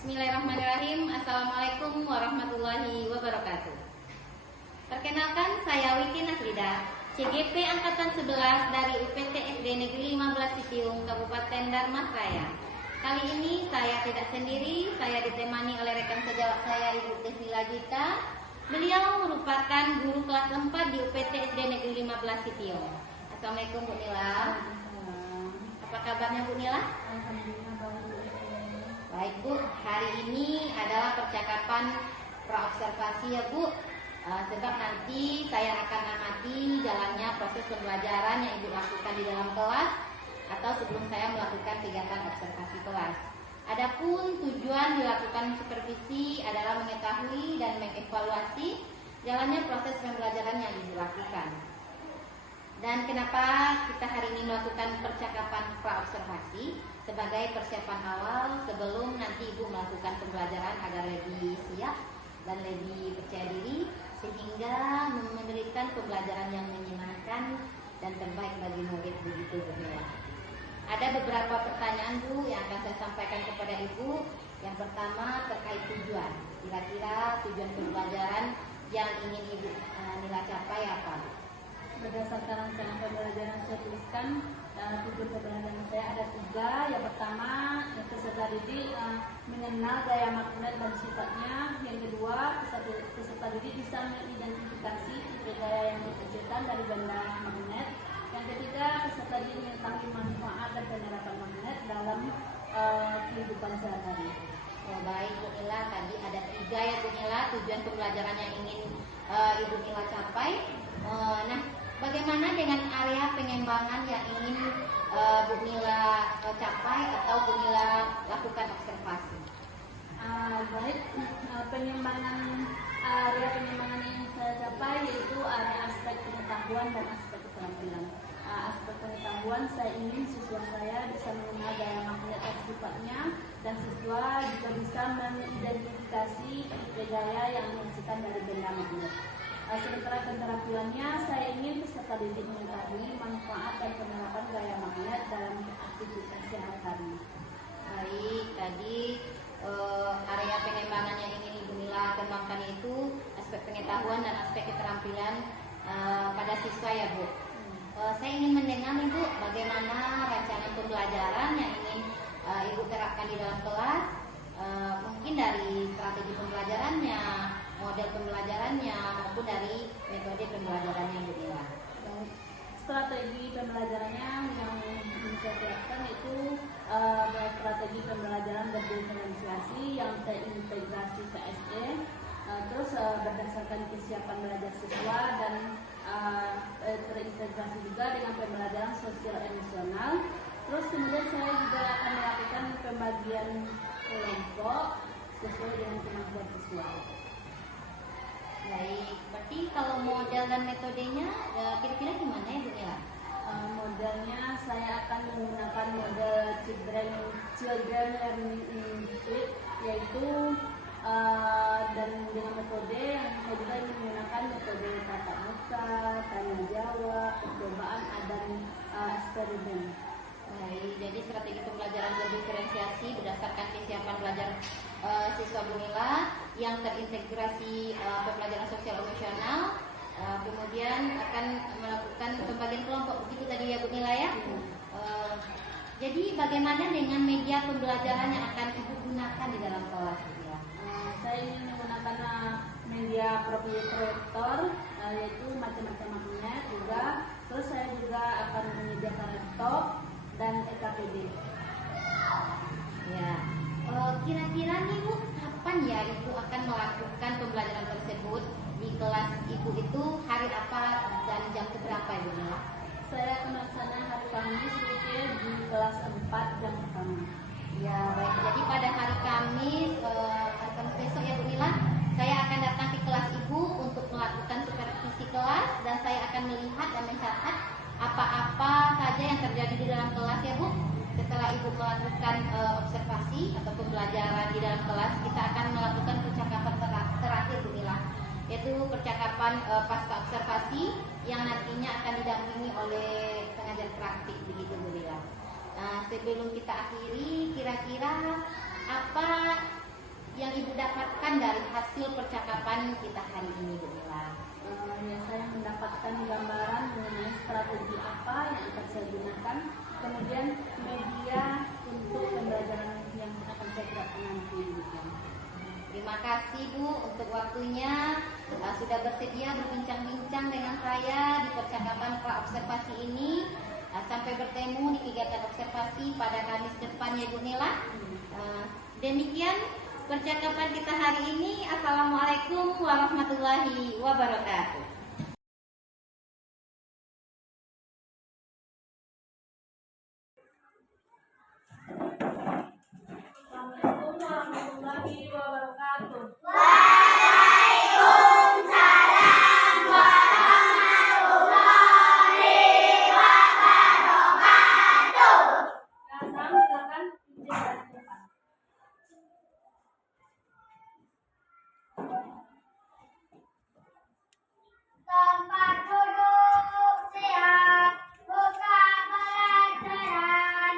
Bismillahirrahmanirrahim. Assalamualaikum warahmatullahi wabarakatuh. Perkenalkan, saya Wiki Nasrida, CGP Angkatan 11 dari UPT SD Negeri 15 Citiung, Kabupaten Darmasraya. Kali ini saya tidak sendiri, saya ditemani oleh rekan sejawat saya, Ibu Desila Gita. Beliau merupakan guru kelas 4 di UPT SD Negeri 15 Citiung. Assalamualaikum Bu Nila. Apa kabarnya Bu Nila? Baik Bu, hari ini adalah percakapan praobservasi ya Bu. Sebab nanti saya akan amati jalannya proses pembelajaran yang Ibu lakukan di dalam kelas atau sebelum saya melakukan kegiatan observasi kelas. Adapun tujuan dilakukan supervisi adalah mengetahui dan mengevaluasi jalannya proses pembelajaran yang Ibu lakukan. Dan kenapa kita hari ini melakukan percakapan praobservasi? Sebagai persiapan awal sebelum nanti Ibu melakukan pembelajaran agar lebih siap dan lebih percaya diri, sehingga memberikan pembelajaran yang menyenangkan dan terbaik bagi murid, begitu Bu Nila. Ada beberapa pertanyaan Bu yang akan saya sampaikan kepada Ibu. Yang pertama terkait tujuan. Kira-kira tujuan pembelajaran yang ingin Ibu Nila capai apa? Berdasarkan rencana pembelajaran saya tuliskan, tujuan pembelajaran saya ada 3. Yang pertama, peserta didik mengenal gaya magnet dan sifatnya. Yang kedua, peserta didik bisa mengidentifikasi tipe gaya yang dihasilkan dari benda magnet. Yang ketiga, peserta didik mengetahui manfaat dan penerapan magnet dalam kehidupan sehari-hari. Oh, baik Bu Nila, tadi ada 3 ya Bu Nila tujuan pembelajaran yang ingin Ibu Nila capai. Nah, bagaimana dengan area pengembangan yang ingin Bu Nila capai atau Bu Nila lakukan observasi? Baik, area pengembangan yang saya capai yaitu area aspek pengetahuan dan aspek keterampilan. Aspek pengetahuan, saya ingin siswa saya bisa mengenal gaya magnet dan sifatnya, dan siswa juga bisa mengidentifikasi tipe gaya yang dihasilkan dari benda magnet. Sementara keterampilannya, saya ingin peserta didik mengetahui manfaat dan penerapan gaya magnet dalam aktivitas sehari-hari. Baik, tadi area pengembangan yang ingin Ibu Nila kembangkan itu aspek pengetahuan dan aspek keterampilan pada siswa ya Bu. Saya ingin mendengar Ibu bagaimana rancangan pembelajaran yang ingin Ibu terapkan di dalam kelas, mungkin dari strategi pembelajarannya, model pembelajarannya, maupun dari metode pembelajarannya Bu Nila. Strategi pembelajarannya yang bisa terapkan itu strategi pembelajaran berdiferensiasi yang terintegrasi ke SD, terus berdasarkan kesiapan belajar siswa dan terintegrasi juga dengan pembelajaran sosial emosional. Terus kemudian saya juga akan melakukan pembagian kelompok sesuai dengan kemampuan siswa. Baik, berarti kalau model dan metodenya kira-kira gimana ya Bu Nila? Modelnya saya akan menggunakan model Children Learning Institute, yaitu dan dengan metode yang saya juga menggunakan metode tatap muka, tanya jawab, percobaan, dan eksperimen. Baik, jadi strategi pembelajaran berdiferensiasi berdasarkan kesiapan belajar siswa Bu Nila yang terintegrasi pembelajaran sosial emosional, kemudian akan melakukan pembagian kelompok, begitu tadi ya Bu Nila ya. Jadi bagaimana dengan media pembelajaran yang akan Ibu gunakan di dalam kelas Bu Nila? Saya ingin menggunakan media proyektor, yaitu macam-macam magnet juga. Terus saya juga akan menyediakan laptop dan EKPD. Ya, kira-kira nih Bu, kapan ya Ibu akan melakukan pembelajaran tersebut di kelas Ibu itu hari apa dan jam berapa Ibu Nila? Saya akan melaksanakan hari Kamis di kelas 4 jam pertama. Ya baik, jadi pada hari Kamis besok ya Bu Nila, saya akan datang ke kelas Ibu untuk melakukan supervisi kelas, dan saya akan melihat dan mencatat apa-apa saja yang terjadi di dalam kelas ya Bu. Setelah Ibu melakukan observasi atau pembelajaran di dalam kelas, kita akan melakukan percakapan terakhir Bu Nila, yaitu percakapan pasca observasi yang nantinya akan didampingi oleh pengajar praktik, begitu Bu Nila. Nah, sebelum kita akhiri, kira-kira apa hasil percakapan kita hari ini, Bu Nila? Ya, saya mendapatkan gambaran mengenai strategi apa yang akan saya gunakan, kemudian media untuk pembelajaran yang akan saya terapkan nanti. Terima kasih Bu untuk waktunya, sudah bersedia berbincang-bincang dengan saya di percakapan praobservasi ini. Sampai bertemu di kegiatan observasi pada Kamis depan ya Bu Nila. Demikian percakapan kita hari ini. Assalamualaikum warahmatullahi wabarakatuh. Assalamualaikum warahmatullahi wabarakatuh. Waalaikumsalam warahmatullahi wabarakatuh. Kasam, silakan izin dari depan. Tempat duduk siap, buka pelajaran.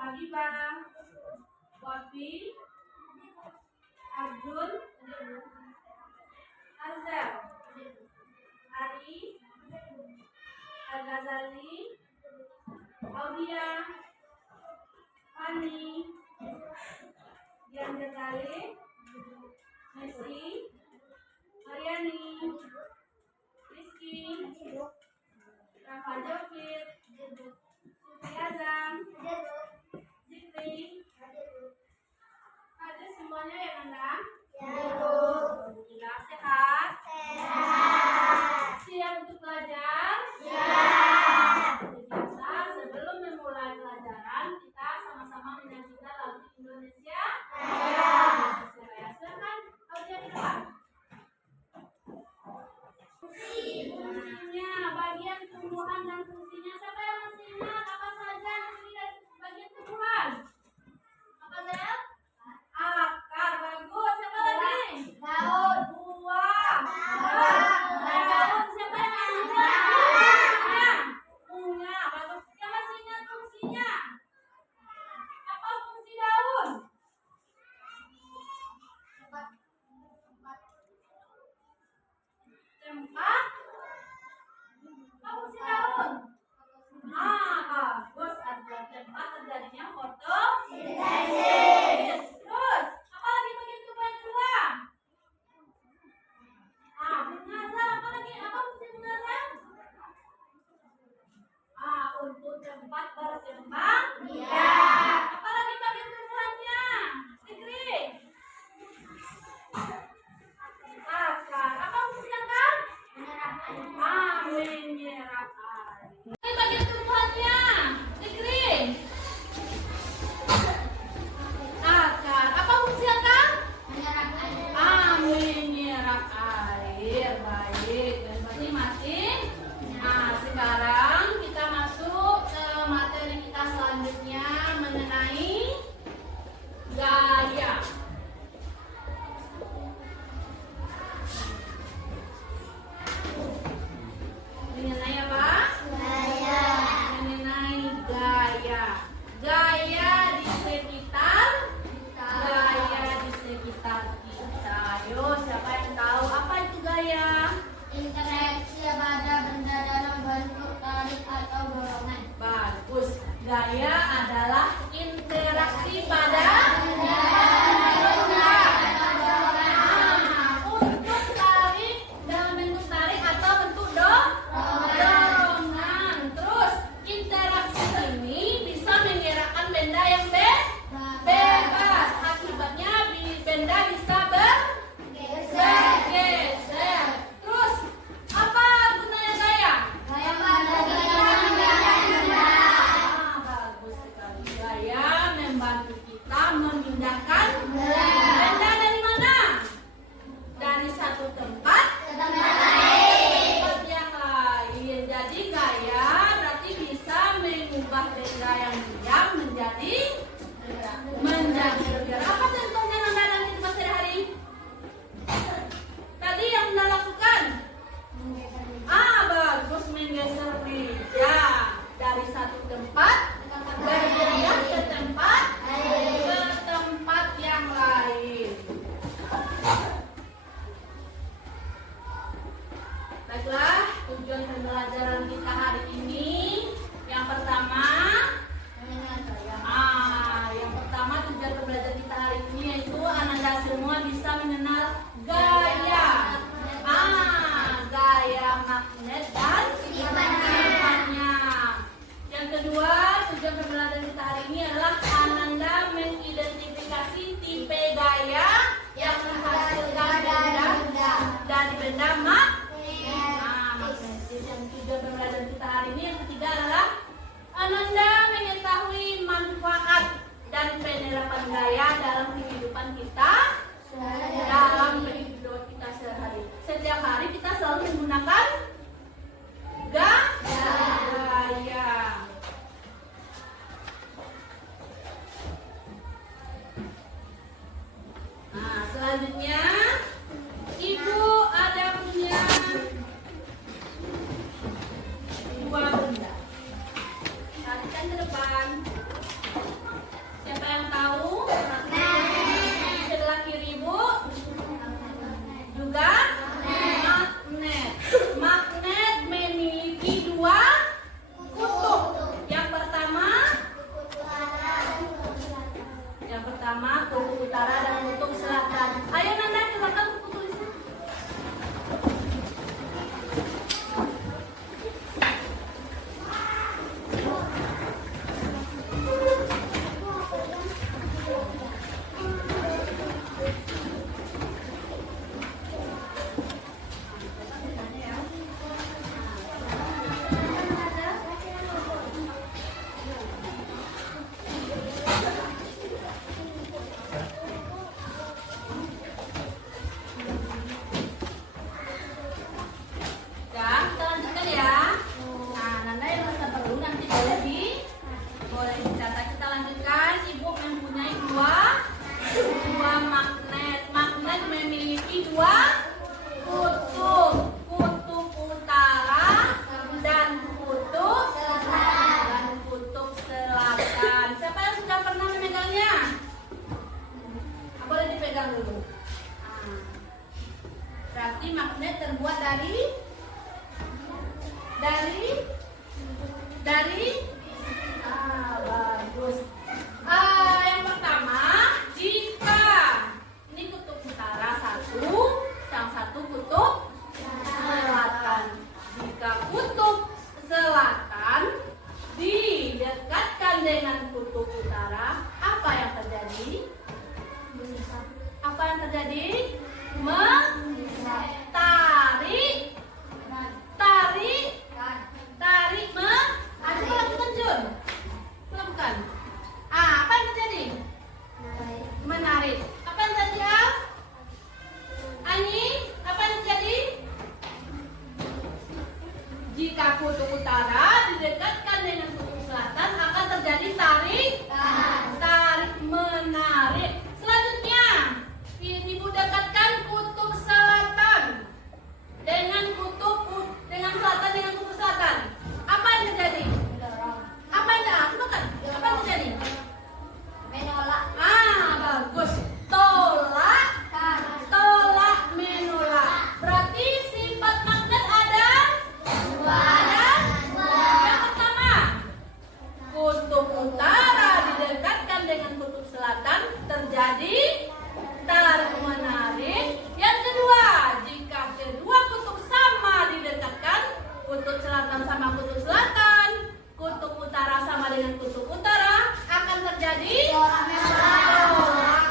Habibah, Wafi, Arjun, Azel, Ari, Al-Ghazali, Audia, Fani, Dian Jatale, Desi, Mariani, Rizky, Rafa Jovit, Sufi Azam, Zikri. Ada semuanya ya Nanda? Alhamdulillah sehat. Siap untuk belajar? Biasa sebelum memulai pelajaran kita sama-sama menyanyikan lagu Indonesia. Silakan audio di depan. Fungsinya, bagian tumbuhan dan fungsinya. Siapa yang masih ingat apa saja fungsi dari bagian tumbuhan? Apa saja? Akar, bagus. Siapa lagi? Daun. Buah. Daun. Siapa yang masih ingat? Bunga. Bagus. Yang masih ingat fungsinya? Apa fungsi daun? Tempat. Apa fungsi daun? Bagus. Adalah tempat terjadinya fotosintesis. Terus, apa lagi bagian tubuh yang kedua? Mengazam. Apa lagi? Apa fungsi mengazam? Untuk tempat berkembang biak. Apa lagi bagian tumbuhannya? Zikri. Akar. Apa fungsi akar? Menyerap air. Ini bagian tumbuhannya. Zikri. Akar. Apa fungsi akar? Menyerap air. Baik. Dan masing-masing. Sekarang kita masuk ke materi kita selanjutnya mengenai gaya. Mengenai apa? Mengenai gaya. Gaya di sekitar. Gaya di sekitar kita. Ayo, siapa yang tahu apa itu gaya? Interaksi pada benda dalam bentuk tarik atau dorongan. Bagus. Gaya adalah interaksi pada benda. Untuk tarik dalam bentuk tarik atau bentuk dorongan. Terus interaksi ini bisa menggerakkan benda yang bebas. Akibatnya benda bisa bergeser. Terus apa gunanya gaya? Gaya pada benda Bagus sekali. Gaya membantu kita memindahkan benda dari mana? Dari satu tempat ke tempat yang lain. Jadi gaya berarti bisa mengubah benda yang diam menjadi bergerak. Apa contohnya Nanda dalam kehidupan sehari-hari? Tadi yang Nanda lakukan? Bagus, menggeser meja dari satu tempat berpindah ke tempat yang lain. Baiklah, tujuan pembelajaran kita hari ini yang pertama. Tujuan pembelajaran kita hari ini yaitu Ananda semua bisa mengenal gaya. Gaya magnet dan sifatnya. Yang kedua, tujuan pembelajaran kita hari ini adalah Ananda mengidentifikasi tipe gaya yang menghasilkan benda dari benda magnetis. Yang tujuan pembelajaran kita hari ini yang ketiga adalah Ananda mengetahui manfaat dan penerapan gaya dalam kehidupan kita sehari. Setiap hari kita selalu menggunakan gaya. Selanjutnya Ibu ada punya dua benda. Perhatikan ke depan. Siapa yang tahu? Sebelah kiri Ibu juga magnet. Magnet memiliki dua kutub. Yang pertama kutub utara dan kutub selatan. Ayo Nanda magnet terbuat dari bagus. Yang pertama, jika ini kutub utara satu, yang satu kutub selatan. Jika kutub selatan didekatkan dengan kutub utara, apa yang terjadi? Apa yang terjadi? Ada lagi terjun. Bukan. Apa yang terjadi? Menarik. Apa yang terjadi? Ani, apa yang terjadi? Jika kutub utara didekatkan dengan kutub selatan akan terjadi tarik menarik. Selanjutnya, Ibu dekatkan kutub selatan dengan kutub selatan. Apa yang terjadi? Apa yang terjadi? Menolak. Bagus. Tolak, menolak. Berarti sifat magnet ada dua. Yang pertama, kutub utara didekatkan dengan kutub selatan terjadi tarik menarik. Yang kedua, jika kedua kutub sama didekatkan, kutub selatan sama kutub selatan, kutub utara sama dengan kutub utara, akan terjadi tolak menolak.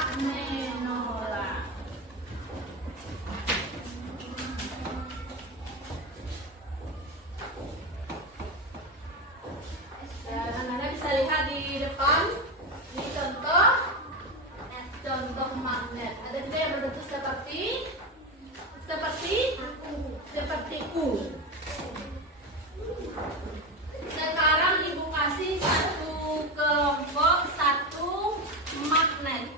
Dan Anda bisa lihat di depan, di contoh magnet. Ada juga yang berbentuk seperti U. Sekarang Ibu kasih satu kelompok satu magnet.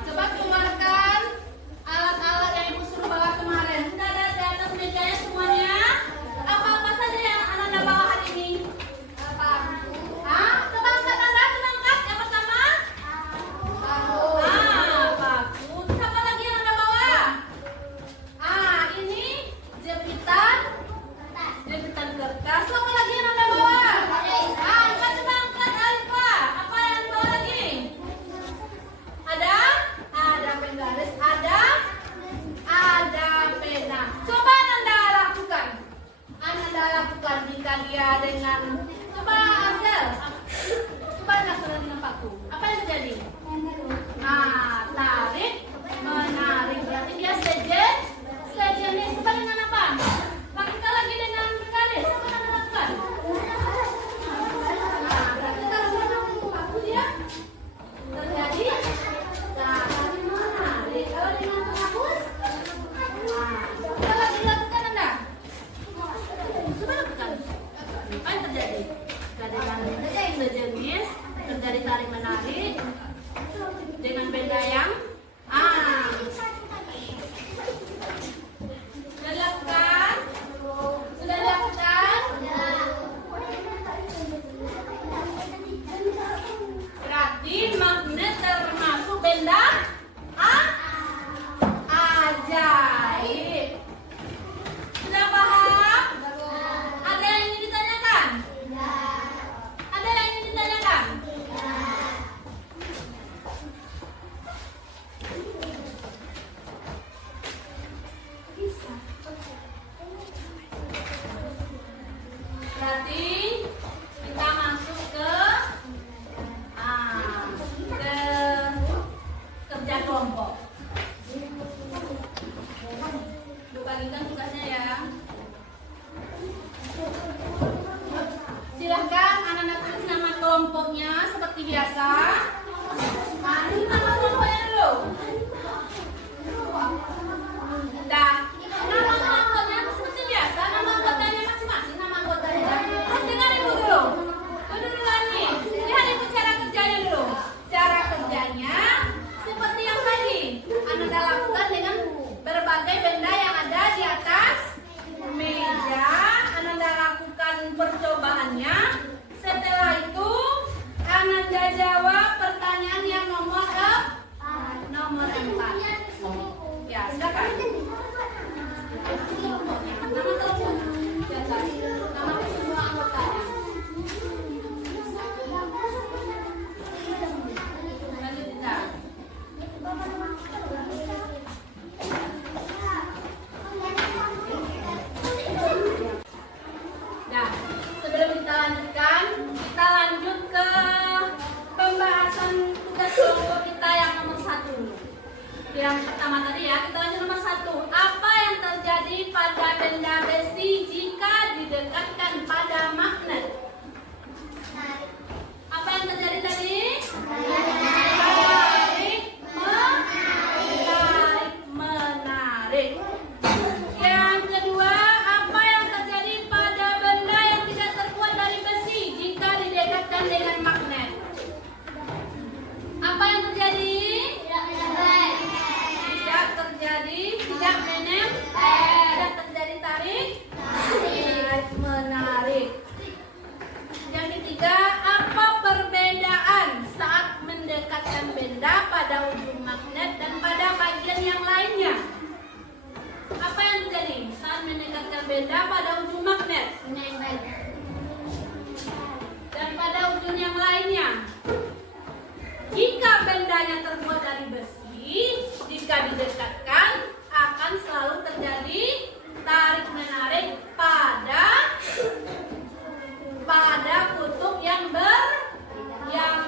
Coba keluarkan alat-alat yang Ibu suruh bawa kemarin. Sudah ada di atas mejanya semuanya? Apa-apa saja yang Anda bawa hari ini? Coba angkat Anda, coba angkat. Yang pertama? Paku. Terus apa lagi yang Anda bawa? Ini jepitan kertas. Apa lagi yang Anda bawa? Angkat, coba angkat Alfa. Apa yang Anda bawa lagi? Ada penggaris, ada pena. Coba Anda lakukan jika dia dengan, coba Azel, coba Anda sudah dengan paku. Apa yang terjadi? Tarik, menarik. Berarti dia sejenis. Coba dengan apa? Lakukan lagi dengan penggaris. Coba Anda lakukan. Berarti kalau dengan paku dia terjadi tarik menarik. Kalau dengan penghapus, coba lagi lakukan Anda. Coba lakukan. Apa yang terjadi? Dengan sejenis terjadi tarik menarik dengan benda yang sudah dilakukan. Berarti magnet termasuk benda ajaib. Sudah paham? Ada yang ingin ditanyakan? Ada yang ingin ditanyakan? Yang pertama tadi ya, kita lanjut nomor 1. Apa yang terjadi pada benda besi jika didekatkan pada magnet? Apa yang terjadi tadi? Menarik. Yang kedua, apa yang terjadi pada benda yang tidak terbuat dari besi jika didekatkan dengan magnet? Apa yang terjadi? Tidak terjadi, tidak menempel, tidak terjadi tarik, menarik. Yang ketiga, apa perbedaan saat mendekatkan benda pada ujung magnet dan pada bagian yang lainnya? Apa yang terjadi saat mendekatkan benda pada ujung magnet dan pada ujung yang lainnya? Jika bendanya terbuat dari besi, jika didekatkan akan selalu terjadi tarik menarik pada kutub yang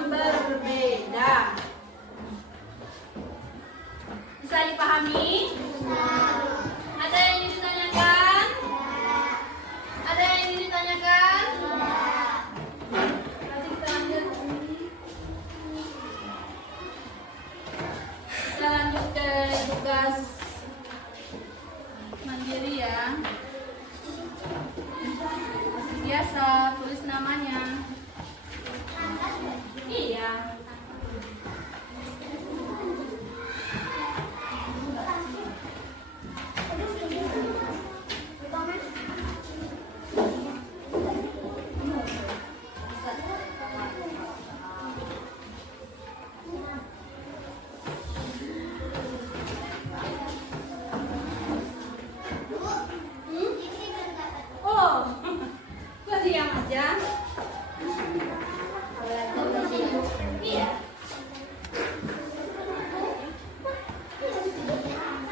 berbeda. Bisa dipahami? Ada yang ingin ditanyakan? Ada yang ingin ditanyakan? Nanti kita lanjut. Kita lanjut ke tugas mandiri ya. Masih biasa, tulis namanya. Iya. Oh, kok diam aja? Iya.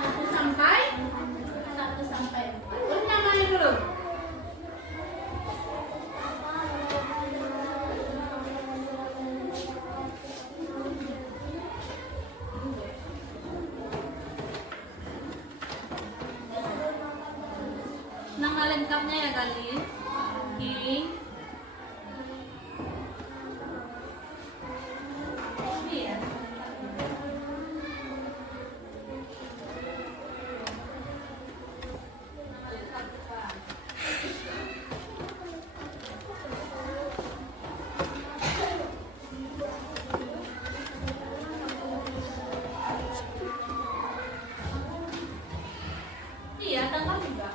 1 sampai 4. Tulis namanya dulu. Nama lengkapnya ya kali. Iya. Iya, tanggal juga.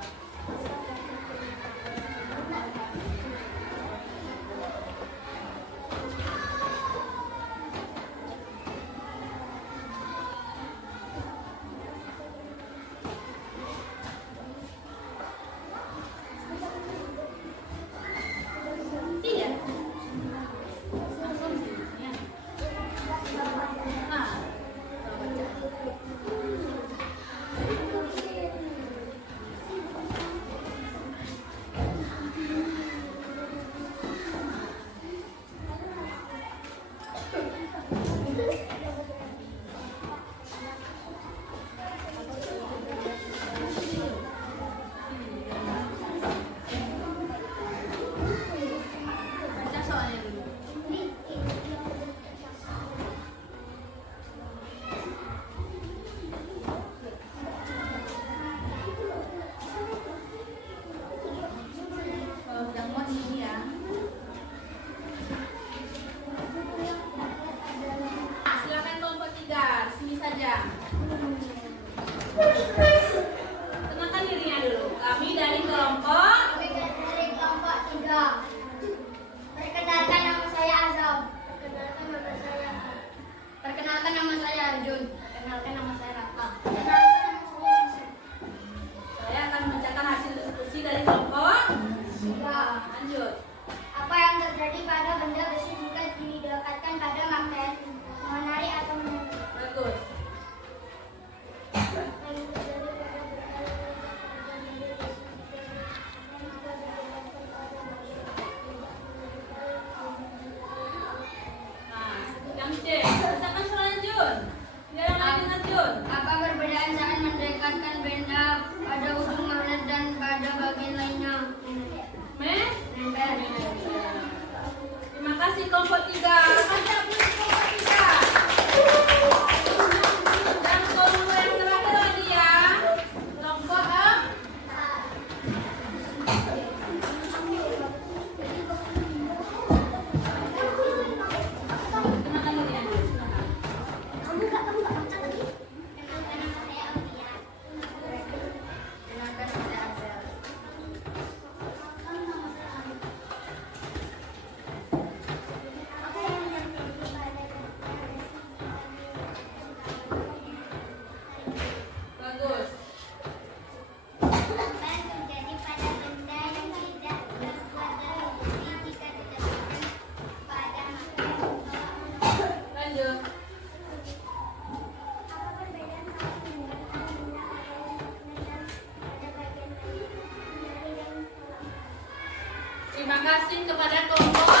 Terima kasih kepada kelompok.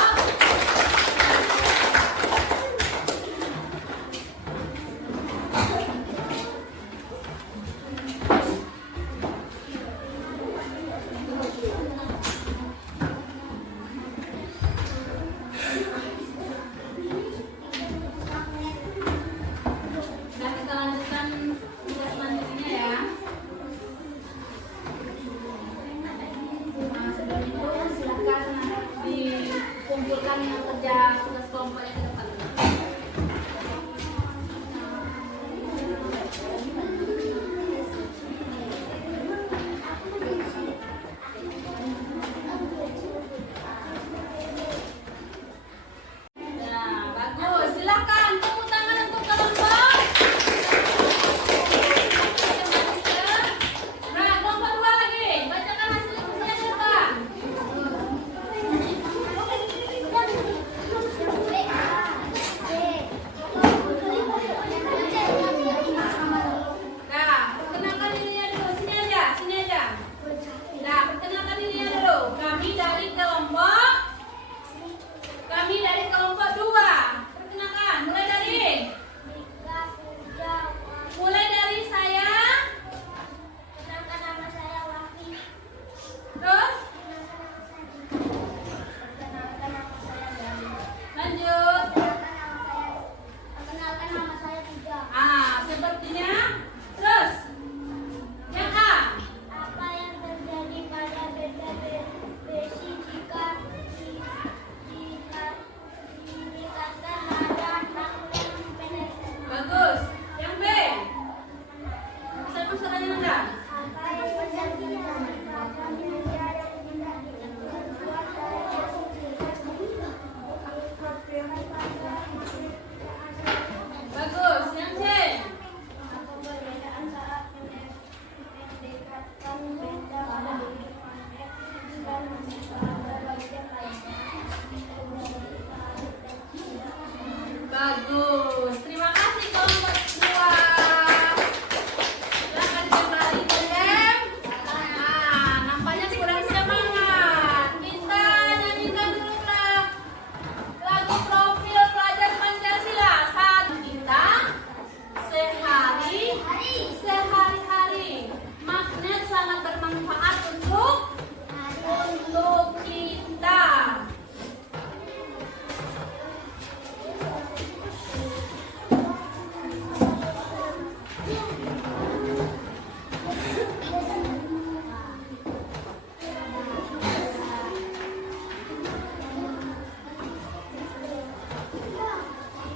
Nah, kita lanjutkan tugas selanjutnya ya. Nah, sebelum itu silakan dikumpulkan yang kerja tugas kelompoknya ke depan. Nah, bagus. Silakan tepuk tangan untuk kelompok. Nah, kelompok 2 lagi. Bacakan hasil ujian di depan. Nah, perkenalkan dirinya dulu. Sini aja, sini aja. Nah, perkenalkan dirinya dulu. Kami dari kelompok 2. Perkenalkan, mulai dari saya. Perkenalkan nama saya Wafi. Terus Perkenalkan nama saya Dani. lanjut. Perkenalkan nama saya Tiga. Sepertinya. Terus yang A. Apa yang terjadi pada benda besi jika diikatkan pada magnet pendek? Bagus. Yang B. Bisa masalahnya enggak? Apa yang terjadi pada benda yang tidak terbuat dari besi? Bagus. Yang C. Apa perbedaan saat mendekatkan benda pada magnet dan pada bagian lainnya? Bagus. Terima kasih kelompok 2. Silakan kembali ke lem. Nampaknya kurang semangat. Kita nyanyikan dulu lagu profil pelajar Pancasila. Saat kita sehari-hari. Magnet sangat bermanfaat untuk kita.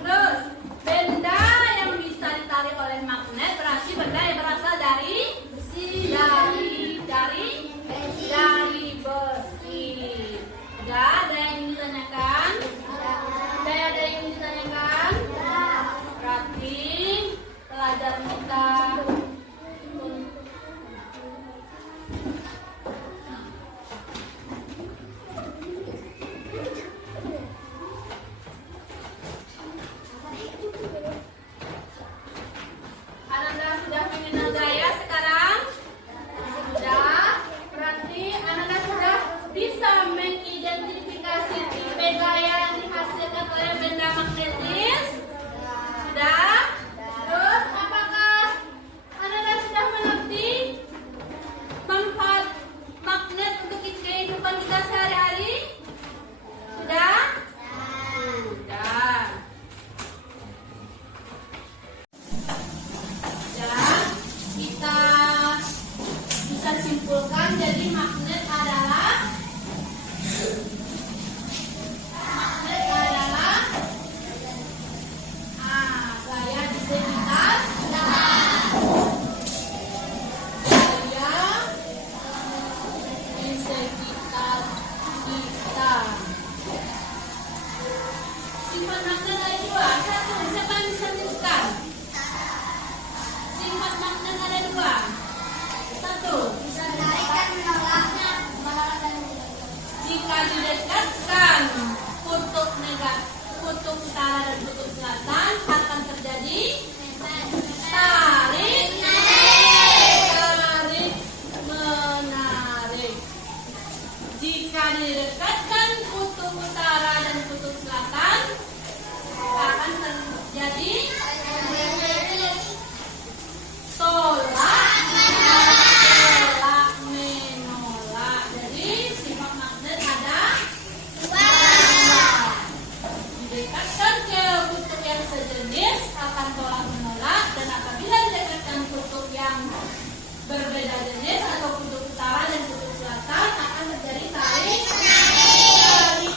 Terus, benda yang bisa ditarik oleh magnet berarti benda yang berasal dari besi. Dari besi. Ada yang ingin ditanyakan? Ada yang ingin ditanyakan? Berarti pelajaran kita Ananda sudah mengenal gaya sekarang? Sudah. Berarti Ananda sudah bisa mengidentifikasi tipe gaya yang dihasilkan oleh benda magnetis? Sudah. Terus apakah Ananda sudah mengerti manfaat magnet untuk kehidupan kita sehari-hari? Sudah? Sudah. Dan kita bisa simpulkan jadi magnet adalah gaya di sekitar kita. Sifat magnet ada 2. Satu, siapa yang bisa menyebutkan? Sifat magnet ada 2. Satu, jika didekatkan kutub utara dan kutub selatan akan terjadi tarik menarik. Jika didekatkan kutub utara dan kutub selatan, akan terjadi tolak menolak. Jadi sifat magnet ada dua. Didekatkan ke kutub yang sejenis akan tolak menolak, dan apabila didekatkan kutub yang berbeda jenis atau kutub utara dan kutub selatan akan terjadi tarik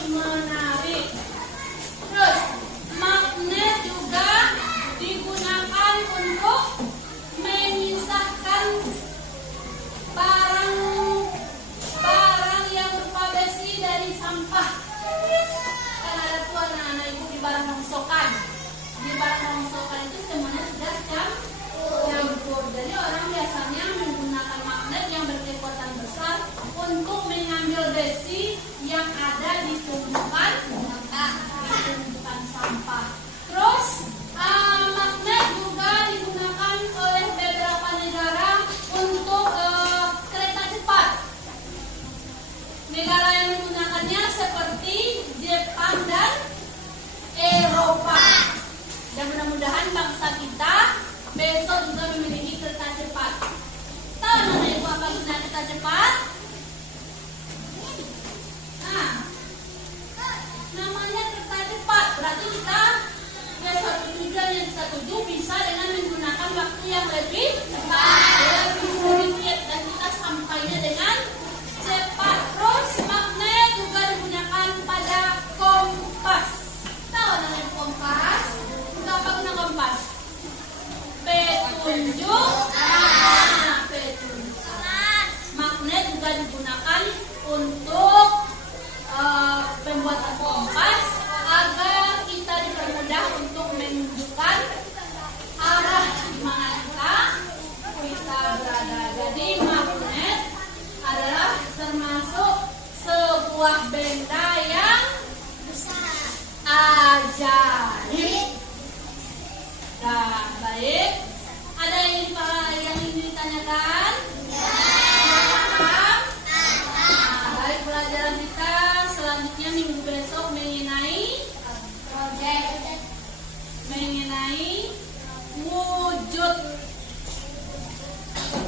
menarik. Terus magnet juga digunakan untuk memisahkan barang yang berupa besi dari sampah. Kan ada tuh anak-anak ibu di barang rongsokan. Di barang rongsokan itu semuanya sudah campur. Jadi orang biasanya menggunakan magnet yang berkekuatan besar untuk mengambil besi yang ada di tumpukan sampah. Terus magnet juga digunakan oleh beberapa negara untuk kereta cepat. Negara yang menggunakannya seperti Jepang dan Eropa. Dan mudah-mudahan bangsa kita besok juga memiliki kereta cepat. Tahu nama ibu apa guna kereta cepat? Nah, namanya kereta cepat. Berarti kita ke suatu tujuan yang kita tuju bisa dengan menggunakan waktu yang lebih cepat, lebih sedikit, dan kita sampainya dengan cepat. Terus magnet juga digunakan pada kompas. Tahu namanya kompas? Apa guna kompas? Petunjuk. Petunjuk. Magnet juga digunakan untuk pembuatan kompas agar kita dipermudah untuk menunjukkan arah di mana kita berada. Jadi magnet adalah termasuk sebuah benda yang ajaib. Nah, baik. Ada yang ingin ditanyakan? Paham? Baik, pelajaran kita selanjutnya minggu besok mengenai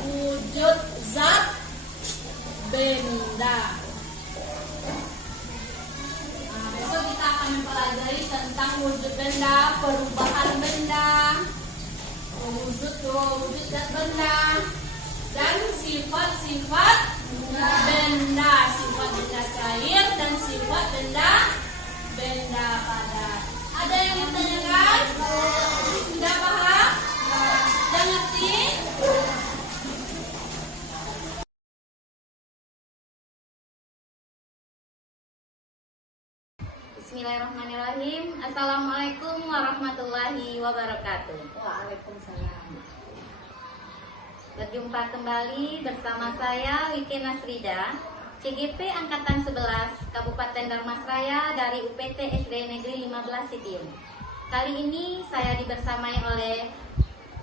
wujud zat benda. Besok kita akan mempelajari tentang wujud benda, perubahan benda, wujud zat benda, dan sifat-sifat benda, sifat benda cair dan sifat benda padat. Ada yang ditanyakan? Sudah paham? Sudah ngerti? Bismillahirrahmanirrahim. Assalamualaikum warahmatullahi wabarakatuh. Waalaikumsalam. Berjumpa kembali bersama saya Wiki Nasrida, CGP Angkatan 11 Kabupaten Darmasraya dari UPT SD Negeri 15 Sitium. Kali ini saya dibersamai oleh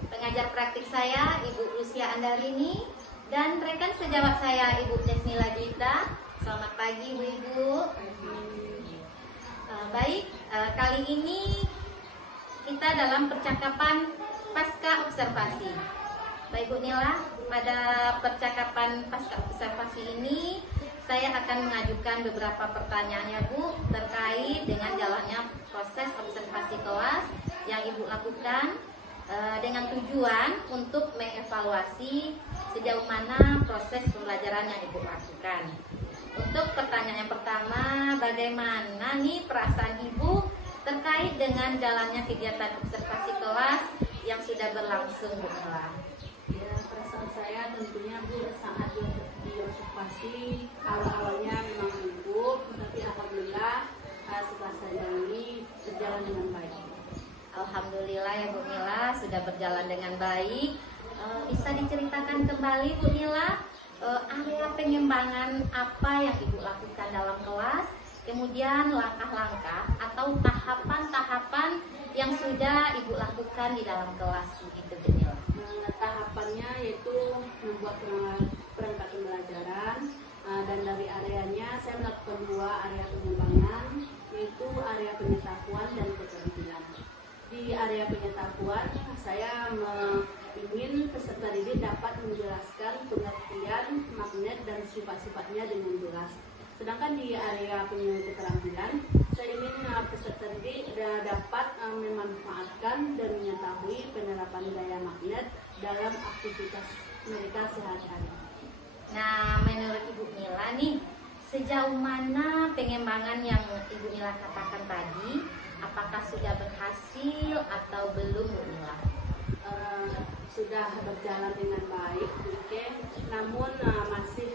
pengajar praktik saya Ibu Lucia Andarini dan rekan sejawat saya Ibu Desnila Gita. Selamat pagi Bu-Ibu. Baik, kali ini kita dalam percakapan pasca observasi. Baik Bu Nila, pada percakapan pasca observasi ini saya akan mengajukan beberapa pertanyaan ya Bu terkait dengan jalannya proses observasi kelas yang Ibu lakukan dengan tujuan untuk mengevaluasi sejauh mana proses pembelajaran yang Ibu lakukan. Untuk pertanyaan yang pertama, bagaimana nih perasaan Ibu terkait dengan jalannya kegiatan observasi kelas yang sudah berlangsung Bu Nila? Ya, perasaan saya tentunya Bu sangat diobservasi. Awal-awalnya memang gugup, tetapi alhamdulillah setelah saya jalani berjalan dengan baik. Alhamdulillah ya Bu Nila sudah berjalan dengan baik. Bisa diceritakan kembali Bu Nila area pengembangan apa yang Ibu lakukan dalam kelas, kemudian langkah-langkah atau tahapan-tahapan yang sudah Ibu lakukan di dalam kelas begitu Bu Nila? Tahapannya yaitu membuat perangkat pembelajaran, dan dari areanya saya melakukan 2 area pengembangan, yaitu area pengetahuan dan keterampilan. Di area pengetahuan saya ingin peserta didik dapat menjelaskan pengertian magnet dan sifat-sifatnya dengan jelas. Sedangkan di area keterampilan, saya ingin peserta didik dapat memanfaatkan dan mengetahui penerapan gaya magnet dalam aktivitas mereka sehari-hari. Nah, menurut Ibu Mila nih, sejauh mana pengembangan yang Ibu Mila katakan tadi, apakah sudah berhasil atau belum, Bu Mila? Sudah berjalan dengan baik, namun masih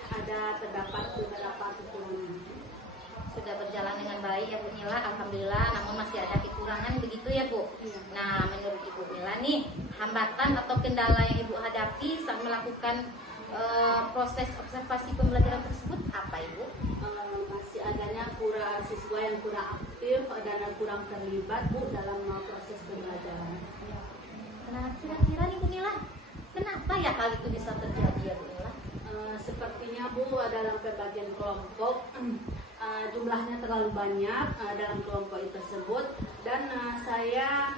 terdapat beberapa kekurangan. Sudah berjalan dengan baik ya Bu Mila, alhamdulillah, namun masih ada kekurangan begitu ya Bu. Iya. Nah, menurut Ibu Mila nih, hambatan atau kendala yang Ibu hadapi saat melakukan proses observasi pembelajaran tersebut apa Ibu? Masih adanya siswa yang kurang aktif dan kurang terlibat Bu dalam proses pembelajaran. Nah, kira-kira nih Bu Mila, kenapa ya hal itu bisa terjadi ya Bu Mila? Sepertinya Bu, dalam pembagian kelompok jumlahnya terlalu banyak dalam kelompok tersebut, dan saya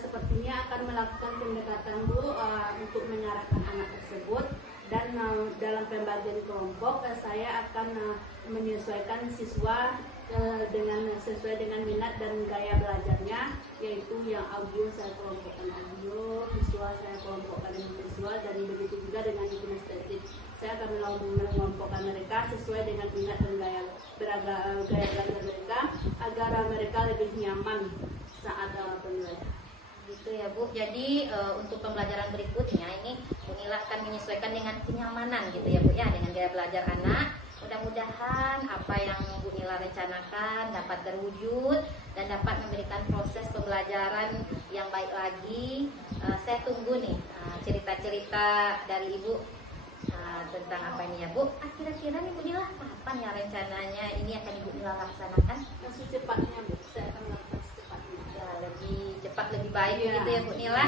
sepertinya akan melakukan pendekatan Bu untuk mengarahkan anak tersebut, dan dalam pembagian kelompok saya akan menyesuaikan siswa sesuai dengan minat dan gaya belajarnya, yaitu yang audio saya kelompokkan audio, visual saya kelompokkan dengan visual, dan begitu juga dengan kinestetik. Saya akan mengelompokkan mereka sesuai dengan minat dan gaya belajar mereka agar mereka lebih nyaman saat pembelajaran. Gitu ya Bu. Jadi untuk pembelajaran berikutnya ini Bu Mila akan menyesuaikan dengan kenyamanan gitu ya Bu ya, dengan gaya belajar anak. Mudah-mudahan apa yang Bu Mila rencanakan dapat terwujud dan dapat memberikan proses pembelajaran yang baik lagi. Saya tunggu nih cerita-cerita dari Ibu tentang apa ini ya Bu. Kira-kira nih Bu Mila, kapan ya rencananya ini akan Ibu Mila laksanakan? Secepatnya Bu, saya akan melakukan secepatnya. Ya, lebih cepat lebih baik Iya. gitu ya Bu Mila.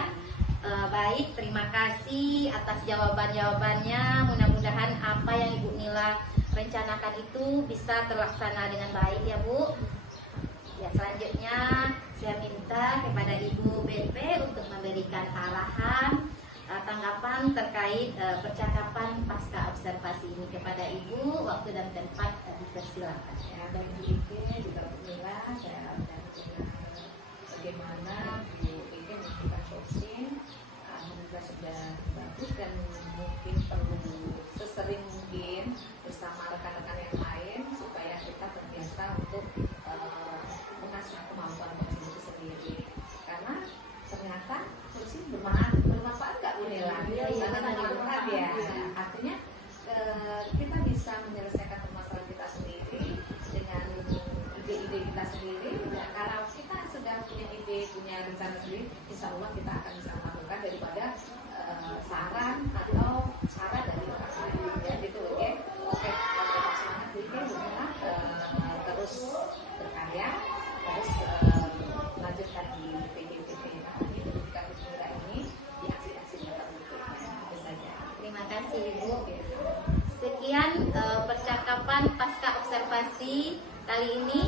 Baik, terima kasih atas jawaban-jawabannya. Mudah-mudahan apa yang Ibu Mila rencanakan itu bisa terlaksana dengan baik ya Bu. Ya, selanjutnya saya minta kepada Ibu BP untuk memberikan arahan tanggapan terkait percakapan pasca observasi ini kepada Ibu. Waktu dan tempat dipersilakan. Ya, dari Bu juga Bu Mila, saya bagaimana Bu melakukan sourcing, alhamdulillah sudah bagus, dan mungkin perlu sesering mungkin bersama rekan-rekan yang lain supaya kita terbiasa untuk mengasah kemampuan itu sendiri, karena ternyata sourcing bermanfaat nggak Bu Mila? Sangat bermanfaat ya. Artinya kita bisa menyelesaikan permasalahan kita sendiri dengan ide-ide kita sendiri. Ya, karena kita sudah punya ide, punya rencana sendiri, insya Allah kita akan bisa melakukan daripada saran atau cara dari orang lain. Ya, gitu oke. Oke, semangat Bu Mila, terus berkarya, terus lanjutkan di PGPP nanti pendidikan Bu Mila ini di aksi-aksi nyata berikutnya. Itu saja. Terima kasih Ibu. Sekian percakapan pasca observasi kali ini.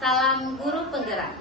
Salam guru penggerak.